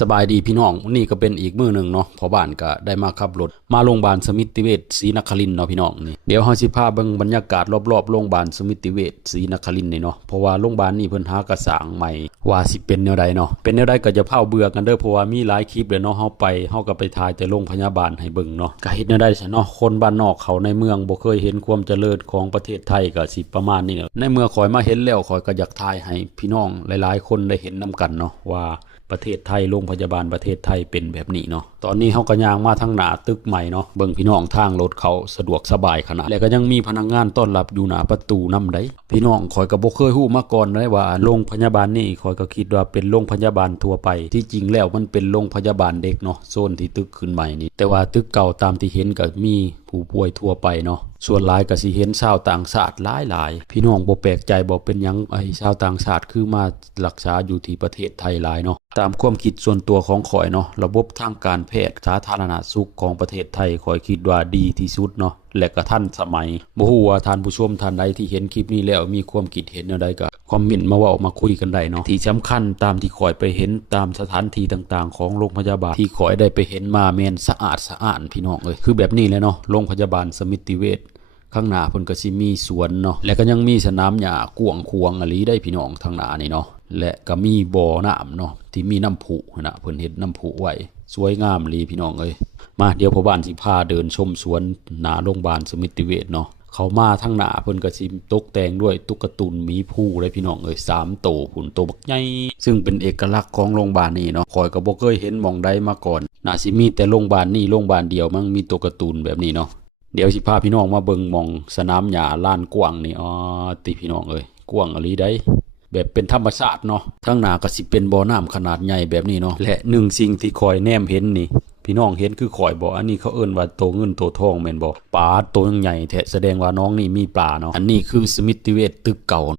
สบายดีพี่น้องนี่ก็เป็นอีกมื้อหนึ่งเนาะพอบ้านก็ได้มาขับรถมาโรงพยาบาลสมิติเวชศรีนครินทร์เนาะพี่น้องนี่เดี๋ยวเฮาสิพาเบิ่งบรรยากาศรอบๆโรงพยาบาลสมิติเวชศรีนครินทร์นี่เนาะเพราะว่าโรงพยาบาลนี่เพิ่นหากระสร้างใหม่ว่าสิเป็นแนวใดเนาะเป็นแนวใดก็จะเผาเบื่อกันเด้อเพราะว่ามีหลายคลิปเลยเนาะเฮาก็ไปถ่ายแต่โรงพยาบาลให้เบิ่งเนาะก็เฮ็ดแนวใดซะเนาะคนบ้านนอกเขาในเมืองบ่เคยเห็นความเจริญของประเทศไทยก็สิประมาณนี้เนาะในเมื่อข่อยมาเห็นแล้วข่อยก็อยากถ่ายให้พี่น้องหลายๆคนได้เห็นนํกันเนาะว่าประเทศไทยโรงพยาบาลประเทศไทยเป็นแบบนี้เนาะตอนนี้เฮาก็ย่างมาทางหน้าตึกใหม่เนาะเบิ่งพี่น้องทางรถเขาสะดวกสบายขนาดแล้วก็ยังมีพนักงานต้อนรับอยู่หน้าประตูนำได้พี่น้องข่อยก็บ่เคยฮู้มาก่อนเลยว่าโรงพยาบาลนี้ข่อยก็คิดว่าเป็นโรงพยาบาลทั่วไปที่จริงแล้วมันเป็นโรงพยาบาลเด็กเนาะโซนที่ตึกขึ้นใหม่นี่แต่ว่าตึกเก่าตามที่เห็นก็มีผู้ป่วยทั่วไปเนาะส่วนหลายก็สิเห็นชาวต่างชาติหลายๆพี่น้องบ่แปลกใจบ่เป็นหยังชาวต่างชาติคือมารักษาอยู่ที่ประเทศไทยหลายเนาะตามความคิดส่วนตัวของข่อยเนาะระบบทางการแพทย์สาธารณสุขของประเทศไทยข่อยคิดว่าดีที่สุดเนาะและก็ทันสมัยบ่ฮู้ว่าท่านผู้ชมท่านใดที่เห็นคลิปนี้แล้วมีความคิดเห็นแนวใดก็คอมเมนต์มาเว้ามาคุยกันได้เนาะที่สำคัญตามที่ข่อยไปเห็นตามสถานที่ต่างๆของโรงพยาบาลที่ข่อยได้ไปเห็นมาแม่นสะอาดสะอ้านพี่น้องเอ้ยคือแบบนี้แหละเนาะโรงพยาบาลสมิติเวชข้างหน้าเพิ่นก็สิมีสวนเนาะและก็ยังมีสนามหญ้ากว้างขวางอหลีได้พี่น้องทางหน้านี่เนาะและก็มีบ่อน้ำเนาะที่มีน้ำพุนะเพิ่นเฮ็ดน้ำพุไว้สวยงามอีหลีพี่น้องเอ้ยมาเดี๋ยวพ่อบ้านสิพาเดินชมสวนหน้าโรงพยาบาลสมิติเวชเนาะเขามาทางหน้าเพิ่นก็สิตกแต่งด้วยตุ๊กตุนหมีผู้เลยพี่น้องเอ้ย3โตหุ่นโตบักใหญ่ซึ่งเป็นเอกลักษณ์ของโรงพยาบาลนี้เนาะข้อยก็บ่เคยเห็นหม้องใดมาก่อนน่าสิมีแต่โรงพยาบาลนี้โรงพยาบาลเดียวมั้งมีตุ๊กตุนแบบนี้เนาะเดี๋ยวสิพาพี่น้องมาเบิ่งหม่องสนามหญ้าลานกว้างนี่ติพี่น้องเอ้ยกว้างอีหลีได้แบบเป็นธรรมชาติเนาะทางหน้าก็สิเป็นบ่อน้ำขนาดใหญ่แบบนี้เนาะและหนึ่งสิ่งที่คอยแนมเห็นนี่พี่น้องเห็นคือข่อยบ่อันนี้เขาเอิ้นว่าโตเงินโตทองแม่นบ่ปลาโตยังใหญ่แท้แสดงว่าน้องนี่มีปลาเนาะอันนี้คือสมิติเวชตึกเก่า